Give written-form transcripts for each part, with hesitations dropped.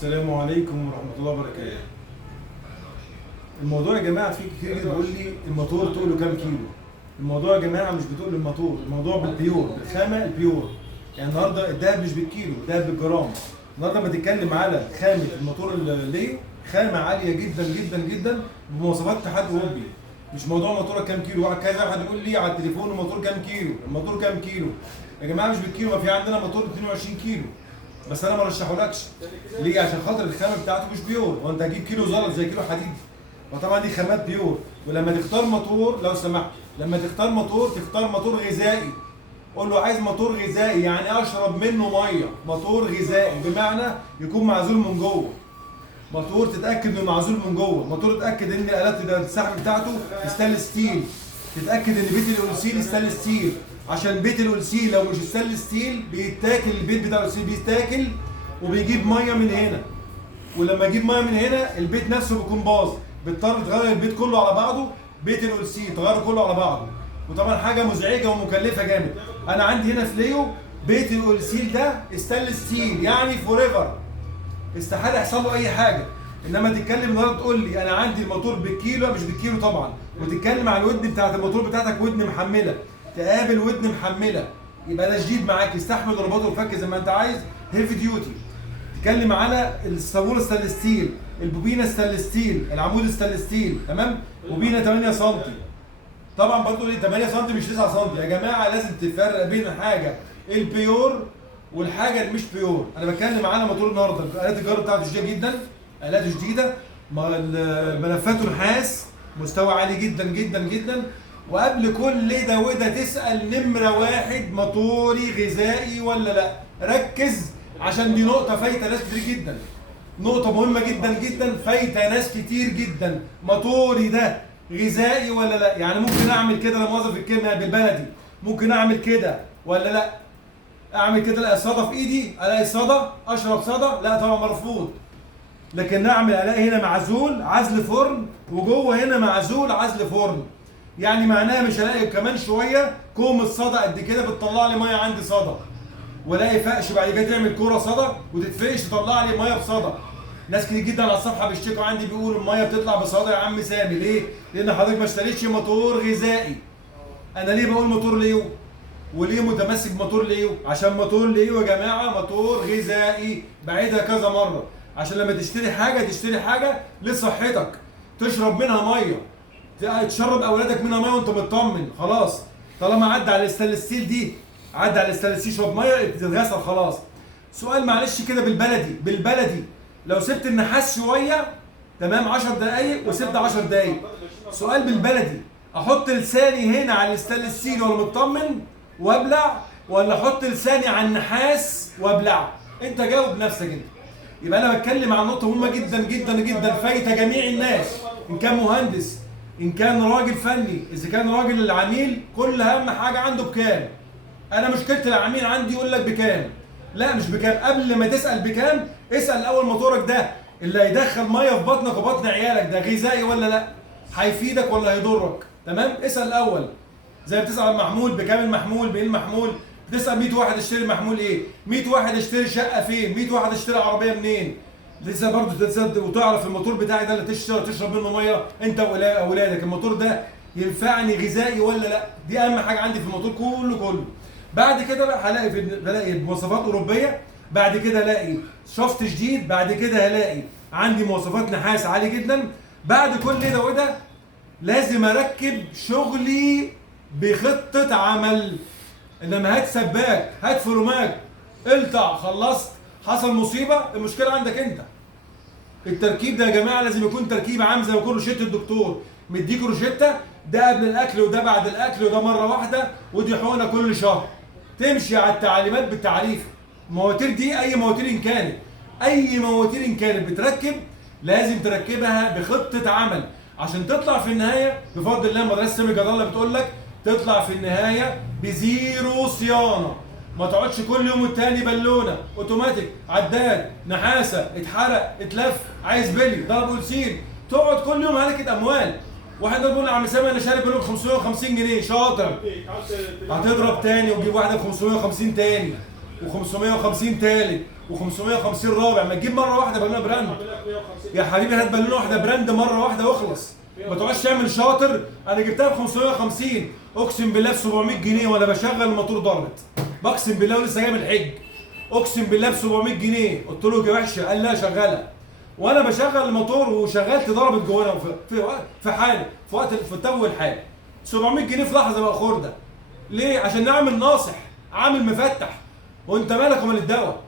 السلام عليكم ورحمة الله وبركاته. الموضوع يا جماعة في كتير بيقول لي الموتور تقول له كام كيلو. الموضوع يا جماعة مش بتقول الموتور، الموضوع بالبيور، بالخامة البيور. يعني النهارده الدهب مش بالكيلو، الدهب بالجرام. النهارده لما تتكلم على خامة الموتور اللي خامة عالية جدا جدا جدا بمواصفات اتحاد أوروبي. مش موضوع موتورك كام كيلو، واحد كذا واحد يقول لي على التليفون الموتور كام كيلو، الموتور كام كيلو. يا جماعة مش بالكيلو، ما في عندنا موتور 22 كيلو. بس انا ما رشحهولكش ليه؟ عشان خاطر الخامه بتاعته مش بيور، وانت هتجيب كيلو زلط زي كيلو حديد. وطبعا دي خامات بيور. ولما تختار موتور لو سمحت، لما تختار موتور تختار موتور غذائي. قول له عايز موتور غذائي، يعني اشرب منه ميه. موتور غذائي بمعنى يكون معزول من جوه. موتور تتاكد انه معزول من جوه، موتور تتاكد ان الالات السحب بتاعته ستانلس ستيل، تتاكد ان بيت الاولسيل ستانلس ستيل. عشان بيت الاولسيل لو مش ستانلس ستيل بيتاكل، البيت بتاع الاولسيل بيتاكل وبيجيب ميه من هنا. ولما يجيب ميه من هنا البيت نفسه بيكون باظ، بيضطر تغير البيت كله على بعضه. بيت الاولسيل تغيره كله على بعضه، وطبعا حاجه مزعجه ومكلفه جامد. انا عندي هنا في ليو بيت الاولسيل ده ستانلس ستيل، يعني فور ايفر، استحاله يحصل له اي حاجه. انما تتكلم النهارده تقول لي انا عندي الموتور بالكيلو، مش بالكيلو طبعا. وتتكلم على الودن بتاعت الموتور بتاعتك ودن محمله، تقابل ودن محمله، يبقى ده جديد معاك، يستحمل ضربات وفك زي ما انت عايز، هيفي ديوتي. تتكلم على الصابونه ستانلس ستيل، البوبينه ستانلس ستيل، العمود ستانلس ستيل، تمام؟ بوبينه 8 سم. طبعا برضه ليه 8 سم مش 9 سم؟ يا جماعه لازم تفرق بين الحاجه البيور والحاجه اللي مش بيور. انا بتكلم على موتور النهارده، الات الجر بتاعته شديده جدا، الات جديده، ملفاته نحاس، مستوى عالي جدا جدا جدا. وقبل كل ده وده تسال نمره واحد، موتوري غذائي ولا لا؟ ركز عشان دي نقطه فايته ناس كتير جدا، نقطه مهمه جدا جدا فايته ناس كتير جدا. موتوري ده غذائي ولا لا؟ يعني ممكن اعمل كده، انا موظف الكيمياء بالبلدي، ممكن اعمل كده ولا لا؟ اعمل كده الاقي صدى في ايدي، الاقي صدى، اشرب صدى؟ لا طبعا مرفوض. لكن نعمل الاقي هنا معزول عزل فرن، وجوه هنا معزول عزل فرن. يعني معناها مش هلاقي كمان شويه كوم الصدى قد كده بتطلع لي ميه عندي صدى، والاقي فقش بعد كده تعمل كوره صدى وتتفقش تطلع لي ميه بصدى. ناس كتير جدا على الصفحه بيشتكوا عندي بيقولوا الميه بتطلع بصدى. يا عم سامي ليه؟ لان حضرتك ما اشتريتش موتور غذائي. انا ليه بقول موتور ليو؟ وليه متمسك بموتور ليو؟ عشان موتور ليو يا جماعه موتور غذائي، بعيدها كذا مره. عشان لما تشتري حاجه لصحتك، تشرب منها ميه، تشرب اولادك منها ميه وانت مطمن. خلاص طالما عدى على الستانلس ستيل دي، عدى على الستانلس ستيل، شرب ميه تتغسل خلاص. سؤال معلش كده بالبلدي، لو سبت النحاس شويه، تمام، 10 دقائق وسبت 10 دقائق، سؤال بالبلدي، احط لساني هنا على الستانلس ستيل وانا مطمن وابلع، ولا احط لساني على النحاس وابلع؟ انت جاوب نفسك انت. يبقى انا بتكلم عن نقطه مهمه جدا جدا جدا فايته جميع الناس، ان كان مهندس، ان كان راجل فني، اذا كان راجل العميل، كل اهم حاجه عنده بكام. انا مشكله العميل عندي يقول لك بكام، لا مش بكام. قبل ما تسال بكام، اسال الاول موتورك ده اللي هيدخل ميه في بطنك وبطن عيالك ده غذائي ولا لا؟ هيفيدك ولا هيضرك؟ تمام، اسال الاول. زي ما بتسال المحمول بكام، المحمول بايه، المحمول بتسال 100 واحد اشتري محمول ايه، 100 واحد اشتري شقه فين، 100 واحد اشتري عربيه منين. لسه برضه تسال وتعرف الموتور بتاعي ده اللي تشرب منه ميه انت واولادك، الموتور ده ينفعني غذائي ولا لا؟ دي اهم حاجه عندي في الموتور كله. بعد كده بقى هلاقي مواصفات اوروبيه، بعد كده الاقي شفط جديد، بعد كده هلاقي عندي مواصفات نحاس عالي جدا. بعد كل ده وده لازم اركب شغلي بخطه عمل. انما هات سباك، هات فروماك، التع، خلصت، حصل مصيبه، المشكله عندك انت. التركيب ده يا جماعه لازم يكون تركيب عام زي ما يكون روشته الدكتور مديك روشته، ده قبل الاكل وده بعد الاكل وده مره واحده ودي حقنه كل شهر. تمشي على التعليمات بالتعريف. المواتير دي اي مواتير ان كانت بتركب لازم تركبها بخطه عمل عشان تطلع في النهايه بفضل الله. مدرسه سامي جد الله بتقول لك تطلع في النهايه بزيرو صيانه. ما تقعدش كل يوم والتاني بالونه اوتوماتيك، عداد، نحاسه، اتحرق، اتلف، عايز بلي، ضرب اولسين، تقعد كل يوم هلكه اموال. واحد بيقول يا عم سامي انا شاري بلو ب 550 جنيه، شاطر، هتضرب تاني وتجيب واحده ب 550 تاني و550 تالت و550 رابع، ما تجيب مره واحده بالونه براند يا حبيبي، هات بالونه واحده براند مره واحده واخلص، ما تقعدش تعمل شاطر. انا جبتها ب 550 اقسم بالله ب 700 جنيه وانا بشغل الموتور ضربت، بقسم بالله ولسه جاي من الحج، اقسم بالله ب 700 جنيه. قلت له يا وحشه، قال لا شغاله، وانا بشغل الموتور وشغلت ضربت جوانا في حاله، في وقت في تو الحال 700 جنيه في لحظه بقى خرده. ليه؟ عشان نعمل ناصح، عامل مفتح. وانت مالك ومال الدواء؟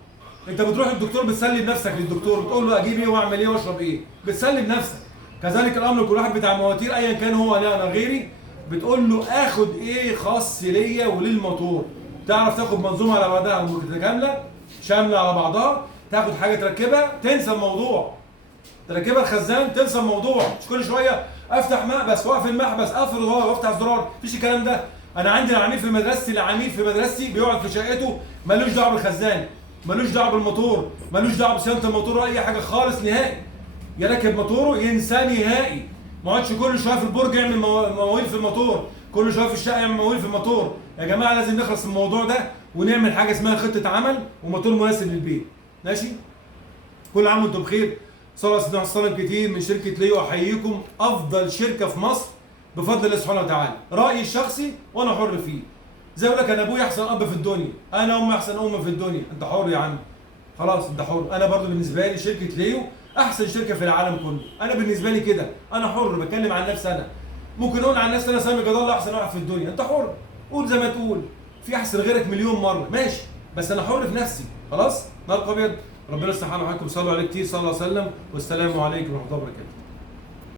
انت بتروح للدكتور بتسلم نفسك للدكتور، بتقول له اجيب ايه واعمل ايه واشرب ايه، بتسلم نفسك. كذلك الامر كل واحد بتاع مواتير ايا كان هو، لا انا غيري، بتقول له اخد ايه خاص ليا وللموتور. تعرف تاخد منظومه على بعضها متكامله شامله على بعضها، تاخد حاجه تركبها تنسى الموضوع، تركبها الخزان تنسى الموضوع. مش كل شويه افتح محبس واقفل المحبس اقفل وافتح زرار، مفيش الكلام ده. انا عندي العميل في مدرستي، العميل في مدرستي بيقعد في شقته ملوش دعوه بالخزان، ملوش دعوه بالموتور، ملوش دعوه بصيانه الموتور ولا اي حاجه خالص نهائي. يركب موتوره ينسى نهائي. ما يقعدش كل شويه في البرج يعمل مواويل في الموتور، كل شويه في الشقه يعمل مواويل في الموتور. يا جماعه لازم نخلص من الموضوع ده ونعمل حاجه اسمها خطه عمل وموتور مناسب للبيت. ماشي؟ كل عام وانتم بخير. صلاه سيدنا محمد كتير من شركه ليو، احييكم، افضل شركه في مصر بفضل الله سبحانه وتعالى. رايي الشخصي وانا حر فيه. زي ما اقول لك انا ابويا احسن اب في الدنيا، انا امي احسن ام في الدنيا، انت حر يا عم. خلاص انت حر. انا برضو بالنسبه لي شركه ليو احسن شركه في العالم كله. انا بالنسبه لي كده، انا حر بتكلم عن نفسي انا. ممكن اقول عن نفسي انا سامي جد الله احسن واحد في الدنيا، انت حر. قول زي ما تقول. في احسن غيرك مليون مره، ماشي، بس انا حر في نفسي. خلاص؟ نهار ابيض. ربنا يصلح حالكم، صلوا عليه كتير صلى الله عليه وسلم، والسلام عليكم ورحمه الله وبركاته.